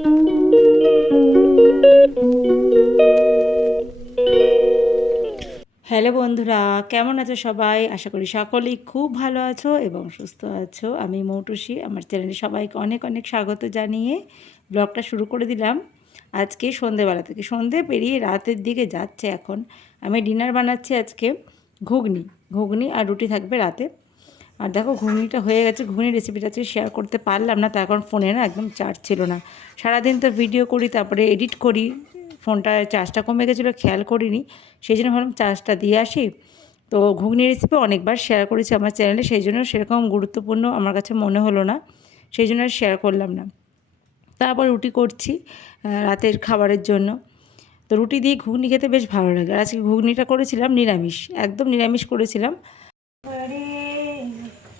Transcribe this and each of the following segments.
Hello বন্ধুরা, কেমন আছো সবাই? আশা করি সকলেই খুব ভালো আছো এবং সুস্থ আছো। আমি মৌটুসি, আমার চ্যানেলে সবাইকে অনেক অনেক স্বাগত জানিয়ে ব্লগটা শুরু করে দিলাম। আজকে সন্ধেবেলা থেকে, সন্ধে পেরিয়ে রাতের দিকে যাচ্ছে এখন। আমি ডিনার বানাচ্ছি আজকে ঘুগনি ঘুগনি আর রুটি থাকবে রাতে। আর দেখো ঘুগনিটা হয়ে গেছে, ঘুগনির রেসিপিটা আজকে শেয়ার করতে পারলাম না, তার কারণ ফোনে না একদম চার্জ ছিল না। সারাদিন তো ভিডিও করি, তারপরে এডিট করি ফোনটা চার্জটা কমে গেছিল, খেয়াল করিনি, সেই জন্য ভাবলাম চার্জটা দিয়ে আসি। তো ঘুগনি রেসিপি অনেকবার শেয়ার করেছি আমার চ্যানেলে সেই জন্য সেরকম গুরুত্বপূর্ণ আমার কাছে মনে হলো না, সেই জন্য আর শেয়ার করলাম না। তারপর রুটি করছি রাতের খাবারের জন্য। তো রুটি দিয়ে ঘুগনি খেতে বেশ ভালো লাগে আজকে ঘুগনিটা করেছিলাম নিরামিষ, একদম নিরামিষ করেছিলাম।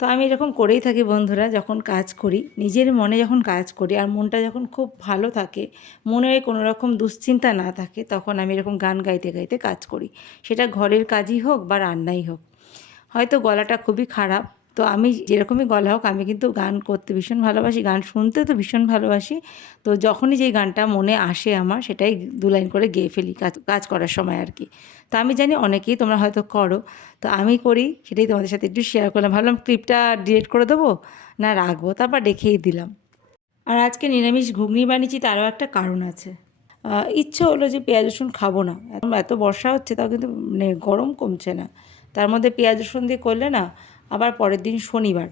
তো আমি এরকম করেই থাকি বন্ধুরা, যখন কাজ করি। নিজের মনে যখন কাজ করি আর মনটা যখন খুব ভালো থাকে, মনে কোনো রকম দুশ্চিন্তা না থাকে, তখন আমি এরকম গান গাইতে গাইতে কাজ করি। সেটা ঘরের কাজই হোক বা রান্নাই হোক। হয়তো গলাটা খুবই খারাপ তো আমি যেরকমই গলা হোক, আমি কিন্তু গান করতে ভীষণ ভালোবাসি, গান শুনতে তো ভীষণ ভালোবাসি। তো যখনই যেই গানটা মনে আসে আমার, সেটাই দু লাইন করে গেয়ে ফেলি কাজ কাজ করার সময় আর কি। তো আমি জানি অনেকেই তোমরা হয়তো করো, তো আমি করি, সেটাই তোমাদের সাথে একটু শেয়ার করলাম। ভাবলাম ক্লিপটা ডিলিট করে দেবো না রাখব, তারপর রেখেই দিলাম। আর আজকে নিরামিষ ঘুগনি বানিয়েছি, তারও একটা কারণ আছে। ইচ্ছে হলো যে পেঁয়াজ রসুন খাব না। এত বর্ষা হচ্ছে, তাও কিন্তু মানে গরম কমছে না। তার মধ্যে পেঁয়াজ রসুন দিয়ে করলে না আবার পরের দিন শনিবার।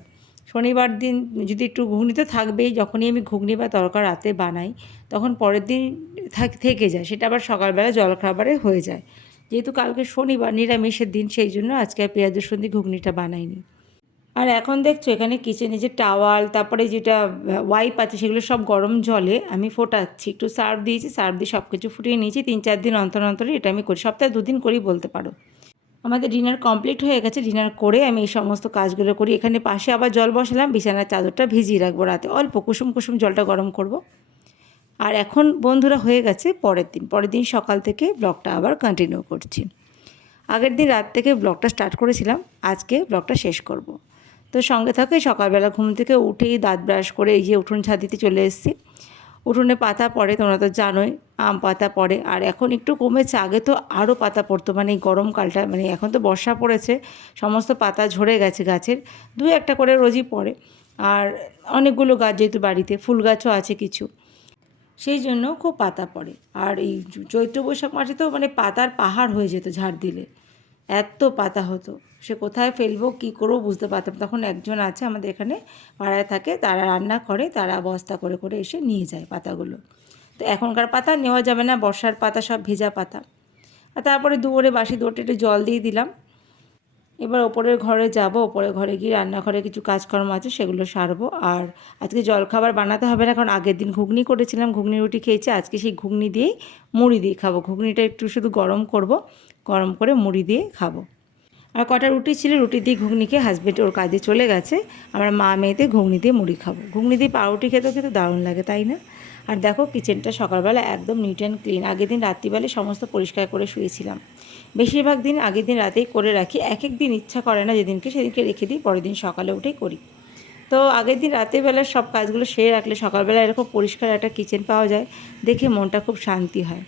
শনিবার দিন যদি একটু ঘুগনি তো থাকবেই, যখনই আমি ঘুগনি বা তরকার রাতে বানাই, তখন পরের দিন থাক, থেকে যায়। সেটা আবার সকালবেলা জলখাবারে হয়ে যায়। যেহেতু কালকে শনিবার, নিরামিষের দিন, সেই জন্য আজকে আর পেঁয়াজ রসুন দিয়ে ঘুগনিটা বানাইনি। আর এখন দেখছ, এখানে কিচেনে যে টাওয়াল, তারপরে যেটা ওয়াইপ আছে, সেগুলো সব গরম জলে আমি ফোটাচ্ছি। একটু সার্ফ দিয়েছি, সার্ফ দিয়ে সব কিছু ফুটিয়ে নিয়েছি। তিন চার দিন অন্তর অন্তরে এটা আমি করি। সপ্তাহে দুদিন করি বলতে পারো। আমাদের ডিনার কমপ্লিট হয়ে গেছে ডিনার করে আমি এই সমস্ত কাজগুলো করি। এখানে পাশে আবার জল বসালাম, বিছানার চাদরটা ভিজিয়ে রাখব রাতে। অল্প কুসুম কুসুম জলটা গরম করব। আর এখন বন্ধুরা হয়ে গেছে পরের দিন। পরের দিন সকাল থেকে ব্লগটা আবার কন্টিনিউ করছি। আগের দিন রাত থেকে ব্লগটা স্টার্ট করেছিলাম, আজকে ব্লগটা শেষ করব। তো সঙ্গে থাকে সকালবেলা ঘুম থেকে উঠেই দাঁত ব্রাশ করে এই যে উঠোন ছাদিতে চলে এসেছি। উঠোনে পাতা পড়ে, তোমরা তো জানোই, আম পাতা পড়ে। আর এখন একটু কমেছে, আগে তো আরও পাতা পড়তো মানে এই গরমকালটা মানে এখন তো বর্ষা পড়েছে, সমস্ত পাতা ঝরে গেছে গাছের, দু একটা করে রোজই পড়ে। আর অনেকগুলো গাছ যেহেতু বাড়িতে, ফুল গাছও আছে কিছু, সেই জন্য খুব পাতা পড়ে। আর এই চৈত্র বৈশাখ মাসে তো মানে পাতার পাহাড় হয়ে যেত ঝাড় দিলে। এত পাতা হতো। সে কোথায় ফেলব, কী করব বুঝতে পারতাম তখন একজন আছে আমাদের এখানে, পাড়ায় থাকে, তারা রান্না করে, তারা বস্তা করে করে এসে নিয়ে যায় পাতাগুলো। তো এখনকার পাতা নেওয়া যাবে না, বর্ষার পাতা সব ভেজা পাতা। আর তারপরে দুপুরে বাসি দুপুরে একটু জল দিয়ে দিলাম। এবার ওপরের ঘরে যাব ওপরের ঘরে গিয়ে রান্নাঘরে কিছু কাজকর্ম আছে, সেগুলো সারবো। আর আজকে জলখাবার বানাতে হবে না, কারণ আগের দিন ঘুগনি করেছিলাম, ঘুগনি রুটি খেয়েছি, আজকে সেই ঘুগনি দিয়েই মুড়ি দিয়ে খাব। ঘুগনিটা একটু শুধু গরম করব গরম করে মুড়ি দিয়ে খাব। আর কটা রুটি ছিল, রুটি দিয়ে ঘুগনি খেয়ে হাজব্যান্ড ওর কাজে চলে গেছে। আমরা মা মেয়েতে ঘুগনি দিয়ে মুড়ি খাব। ঘুগনি দিয়ে পাউরুটি খেতেও খেতে দারুণ লাগে, তাই না? আর দেখো কিচেনটা সকালবেলা একদম নিট অ্যান্ড ক্লিন আগের দিন রাত্রিবেলা সমস্ত পরিষ্কার করে শুয়েছিলাম। বেশিরভাগ দিন আগের দিন রাতেই করে রাখি। এক এক দিন ইচ্ছা করে না যেদিনকে সেদিনকে রেখে দিই, পরের দিন সকালে উঠেই করি। তো আগের দিন রাতের বেলা সব কাজগুলো সেরে রাখলে সকালবেলা এরকম পরিষ্কার একটা কিচেন পাওয়া যায়, দেখে মনটা খুব শান্তি হয়।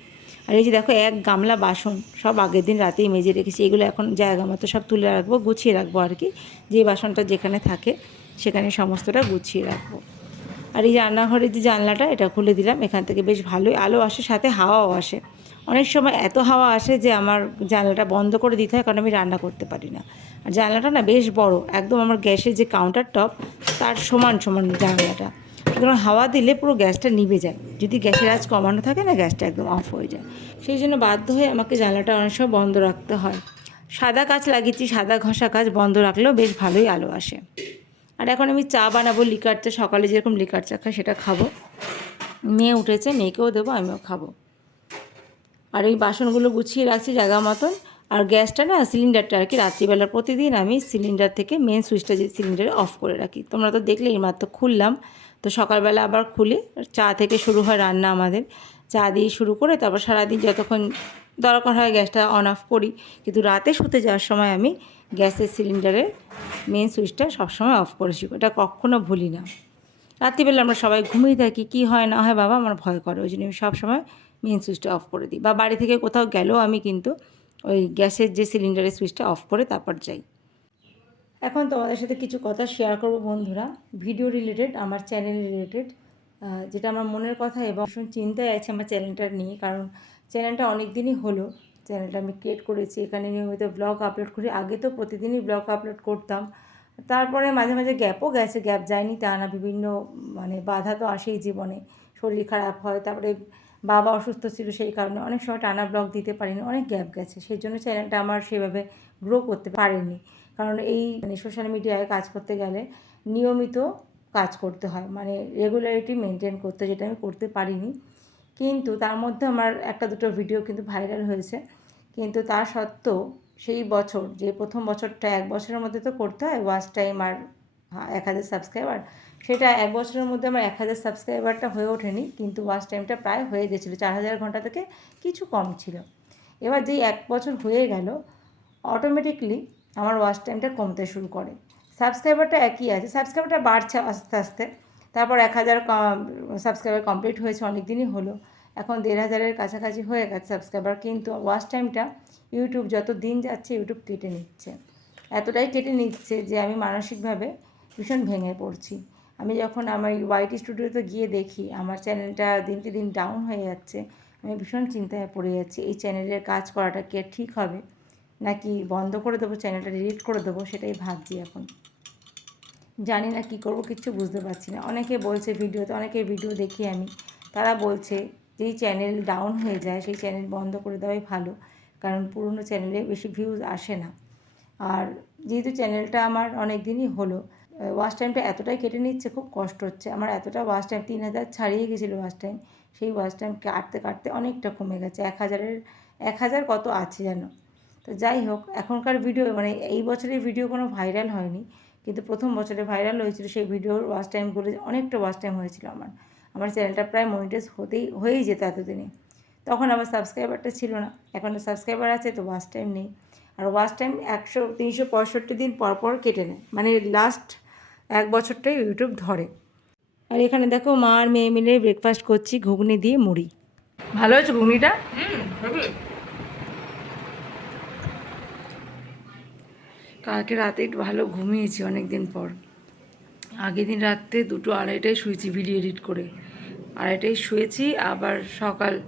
আর এই যে দেখো, এক গামলা বাসন, সব আগের দিন রাতেই মেজে রেখেছি। এগুলো এখন জায়গা মতো সব তুলে রাখব, গুছিয়ে রাখব আর কি। যে বাসনটা যেখানে থাকে, সেখানে সমস্তটা গুছিয়ে রাখব। আর এই রান্নাঘরের যে জানলাটা, এটা খুলে দিলাম। এখান থেকে বেশ ভালোই আলো আসে, সাথে হাওয়াও আসে। অনেক সময় এত হাওয়া আসে যে আমার জানলাটা বন্ধ করে দিতে হয়, কারণ আমি রান্না করতে পারি না। আর জানলাটা না বেশ বড়, একদম আমার গ্যাসের যে কাউন্টার টপ তার সমান সমান জানলাটা। সুতরাং হাওয়া দিলে পুরো গ্যাসটা নিভে যায়। যদি গ্যাসের আজ কমানো থাকে না, গ্যাসটা একদম অফ হয়ে যায়। সেই জন্য বাধ্য হয়ে আমাকে জানলাটা অনেক সময় বন্ধ রাখতে হয়। সাদা কাজ লাগিয়েছি, সাদা ঘষা কাজ বন্ধ রাখলেও বেশ ভালোই আলো আসে। আর এখন আমি চা বানাবো লিকার চা, সকালে যেরকম লিকার চা খাই সেটা খাব। মেয়ে উঠেছে, মেয়েকেও দেবো, আমিও খাব। আর এই বাসনগুলো গুছিয়ে রাখছি জায়গা মতন। আর গ্যাসটা না সিলিন্ডারটা আর কি, রাত্রিবেলা প্রতিদিন আমি সিলিন্ডার থেকে মেন সুইচটা যে সিলিন্ডারে অফ করে রাখি। তোমরা তো দেখলে এই মাত্র খুললাম। তো সকালবেলা আবার খুলে। চা থেকে শুরু হয় রান্না আমাদের। চা দিয়ে শুরু করে তারপর সারাদিন যতক্ষণ দরকার হয় গ্যাসটা অন অফ করি। কিন্তু রাতে শুতে যাওয়ার সময় আমি গ্যাসের সিলিন্ডারের মেন সুইচটা সবসময় অফ করেছি এটা কখনো ভুলি না। রাত্রিবেলা আমরা সবাই ঘুমিয়ে থাকি, কী হয় না হয় বাবা আমার ভয় করে। ওই জন্য আমি সবসময় মেন সুইচটা অফ করে দিই। বা বাড়ি থেকে কোথাও গেলেও আমি কিন্তু ওই গ্যাসের যে সিলিন্ডারের সুইচটা অফ করে তারপর যাই। এখন তোমাদের সাথে কিছু কথা শেয়ার করব বন্ধুরা। ভিডিও রিলেটেড আমার চ্যানেল রিলেটেড যেটা আমার মনের কথা এবং ভীষণ চিন্তায় আছে আমার চ্যানেলটা নিয়ে। কারণ চ্যানেলটা অনেক দিনই হলো চ্যানেলটা আমি ক্রিয়েট করেছি। এখানে নিয়মিত ব্লগ আপলোড করি। আগে তো প্রতিদিনই ব্লগ আপলোড করতাম। তারপরে মাঝে মাঝে গ্যাপও গেছে গ্যাপ যায়নি তা না, বিভিন্ন মানে বাধা তো আসেই জীবনে। শরীর খারাপ হয়, তারপরে বাবা অসুস্থ ছিল সেই কারণে অনেক সময় টানা ব্লগ দিতে পারিনি, অনেক গ্যাপ গেছে। সেই জন্য চ্যানেলটা আমার সেভাবে গ্রো করতে পারেনি। কারণ এই মানে সোশ্যাল মিডিয়ায় কাজ করতে গেলে নিয়মিত কাজ করতে হয়। মানে রেগুলারিটি মেনটেন করতে যেটা আমি করতে পারিনি। কিন্তু তার মধ্যে আমার একটা দুটো ভিডিও কিন্তু ভাইরাল হয়েছে। কিন্তু তা সত্ত্বেও সেই বছর যে প্রথম বছরটা এক বছরের মধ্যে তো করতে হয় ওয়াচ টাইম আর হ্যাঁ, এক হাজার সাবস্ক্রাইবার সেটা এক বছরের মধ্যে আমার এক হাজার সাবস্ক্রাইবারটা হয়ে ওঠেনি। কিন্তু ওয়াচ টাইমটা প্রায় হয়ে গেছিল চার হাজার ঘণ্টা থেকে কিছু কম ছিল। এবার যেই এক বছর হয়ে গেল অটোমেটিকলি আমার ওয়াচ টাইমটা কমতে শুরু করে। সাবস্ক্রাইবারটা একই আছে। সাবস্ক্রাইবারটা বাড়ছে আস্তে আস্তে। তারপর এক হাজার সাবস্ক্রাইবার কমপ্লিট হয়েছে, অনেক দিনই হলো। এখন দেড় হাজারের কাছাকাছি হয়ে গেছে সাবস্ক্রাইবার কিন্তু ওয়াচ টাইমটা ইউটিউব যত দিন যাচ্ছে ইউটিউব কেটে নিচ্ছে। এতটাই কেটে নিচ্ছে যে আমি মানসিকভাবে ভীষণ ভেঙে পড়ছি। আমি যখন আমার ওয়াইটি স্টুডিওতে গিয়ে দেখি, আমার চ্যানেলটা দিনকে দিন ডাউন হয়ে যাচ্ছে, আমি ভীষণ চিন্তায় পড়ে যাচ্ছি, এই চ্যানেলের কাজ করাটা কে ঠিক হবে? নাকি বন্ধ করে দেবো চ্যানেলটা ডিলিট করে দেবো, সেটাই ভাবছি এখন। জানি না কী করব, কিচ্ছু বুঝতে পারছি না। অনেকে বলছে ভিডিওতে, অনেকে ভিডিও দেখি আমি। তারা বলছে যেই চ্যানেল ডাউন হয়ে যায়, সেই চ্যানেল বন্ধ করে দেওয়াই ভালো। কারণ পুরনো চ্যানেলে বেশি ভিউজ আসে না। আর যেহেতু চ্যানেলটা আমার অনেক দিনই হলো ওয়াচ টাইমটা এতটাই কেটে নিচ্ছে, খুব কষ্ট হচ্ছে। আমার এতটা ওয়াচ টাইম তিন হাজার ছাড়িয়ে গেছিল ওয়াচ টাইম সেই ওয়াচ টাইম কাটতে কাটতে অনেকটা কমে গেছে। এক হাজারের, এক হাজার কত আছে যেন তো যাই হোক এখনকার ভিডিও মানে এই বছরের ভিডিও কোনো ভাইরাল হয়নি কিন্তু প্রথম বছরে ভাইরাল হয়েছিল সেই ভিডিওর ওয়াচ টাইমগুলো অনেকটা ওয়াচ টাইম হয়েছিল আমার। আমার চ্যানেলটা প্রায় মনিটাইজ হতেই হয়েই যেত এতদিনে। তখন আবার সাবস্ক্রাইবারটা ছিল না এখন সাবস্ক্রাইবার আছে তো ওয়াচ টাইম নেই। আর ওয়াচ টাইম একশো তিনশো পঁয়ষট্টি দিন পর পর কেটে নেয় মানে লাস্ট এক বছরটাই ইউটিউব ধরে। আর এখানে দেখো মা আর মেয়ে মিলে ব্রেকফাস্ট করছি ঘুগনি দিয়ে মুড়ি। ভালো হয়েছে ঘুগনিটা? কালকে রাতে একটু ভালো ঘুমিয়েছি অনেক দিন পর। আগের দিন রাত্রে দুটো আড়াইটায় শুয়েছি ভিডিও এডিট করে। আড়াইটায় শুয়েছি, আবার সকাল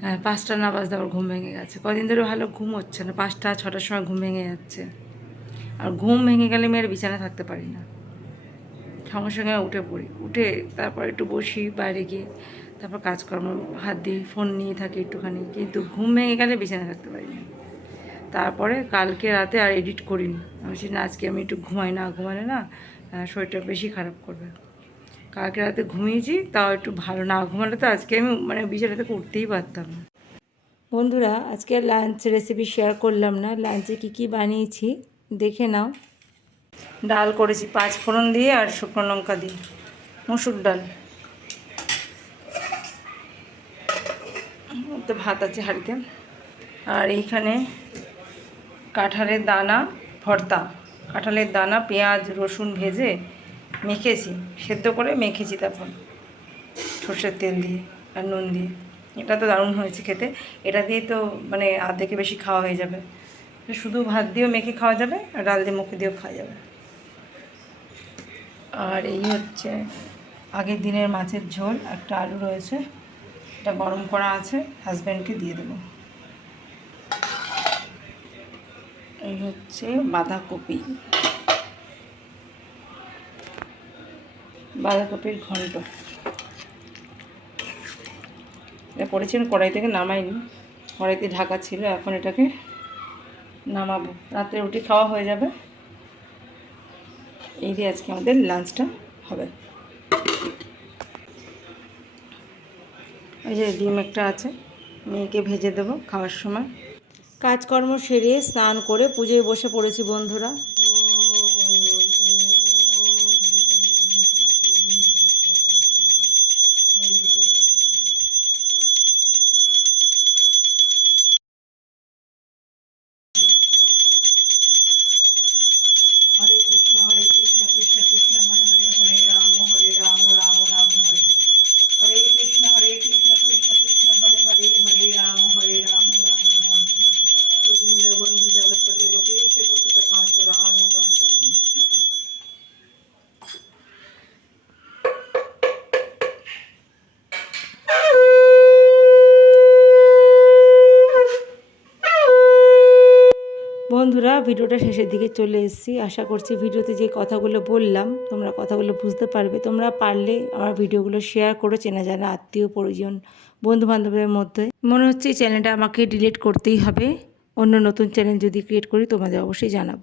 হ্যাঁ পাঁচটা না বাজতে আবার ঘুম ভেঙে গেছে। কদিন ধরে ভালো ঘুম হচ্ছে না, পাঁচটা, ছটার সময় ঘুম ভেঙে যাচ্ছে। আর ঘুম ভেঙে গেলে মেয়ের বিছানা থাকতে পারি না। সঙ্গে সঙ্গে উঠে পড়ি। উঠে তারপর একটু বসি বাইরে গিয়ে, তারপর কাজকর্ম, হাত দিই ফোন নিয়ে থাকি একটুখানি। কিন্তু ঘুম ভেঙে গেলে বিছানা থাকতে পারি না। তারপরে কালকে রাতে আর এডিট করিনি। আমি বলছি না, আজকে আমি একটু ঘুমাই না, ঘুমালে না শরীরটা বেশি খারাপ করবে। কালকে রাতে ঘুমিয়েছি, তাও একটু ভালো না ঘুমালে তো আজকে আমি মানে বিছানা থেকে উঠতেই পারতাম না। বন্ধুরা, আজকে লাঞ্চ রেসিপি শেয়ার করলাম না। লাঞ্চে কী কী বানিয়েছি, দেখে নাও। ডাল করেছি, পাঁচ ফোড়ন দিয়ে আর শুকনো লঙ্কা দিয়ে। মুসুর ডাল। তো ভাত আছে হাঁড়িতে। আর এইখানে কাঁঠালের দানা, ভর্তা। কাঁঠালের দানা, পেঁয়াজ, রসুন ভেজে মেখেছি। সেদ্ধ করে মেখেছি তারপর সর্ষের তেল দিয়ে আর নুন দিয়ে। এটা তো দারুণ হয়েছে খেতে। এটা দিয়ে তো মানে আর্ধেকে বেশি খাওয়া হয়ে যাবে। শুধু ভাত দিয়েও মেখে খাওয়া যাবে আর ডাল দিয়ে মুখে দিয়েও খাওয়া যাবে। আর এই হচ্ছে আগের দিনের মাছের ঝোল। একটা আলু রয়েছে। এটা গরম করা আছে। হাজব্যান্ডকে দিয়ে দেবো। এই হচ্ছে বাঁধাকপি। বাঁধাকপির ঘন্ট। এটা পড়েছিলাম কড়াই থেকে, নামাইনি। কড়াইতে ঢাকা ছিল, এখন এটাকে নামাবো। রাত্রে রুটি খাওয়া হয়ে যাবে। এই দিয়ে আজকে আমাদের লাঞ্চটা হবে। এই যে ডিম একটা আছে, মেয়েকে ভেজে দেবো খাওয়ার সময়। কাজকর্ম সেরে স্নান করে পুজোয় বসে পড়েছি বন্ধুরা। বন্ধুরা, ভিডিওটা শেষের দিকে চলে এসেছি। আশা করছি ভিডিওতে যে কথাগুলো বললাম, তোমরা কথাগুলো বুঝতে পারবে। তোমরা পারলে আমার ভিডিওগুলো শেয়ার করো চেনা জানা আত্মীয়, পরিজন বন্ধু বান্ধবের মধ্যে। মনে হচ্ছে চ্যানেলটা আমাকে ডিলিট করতেই হবে। অন্য নতুন চ্যানেল যদি ক্রিয়েট করি, তোমাদের অবশ্যই জানাব।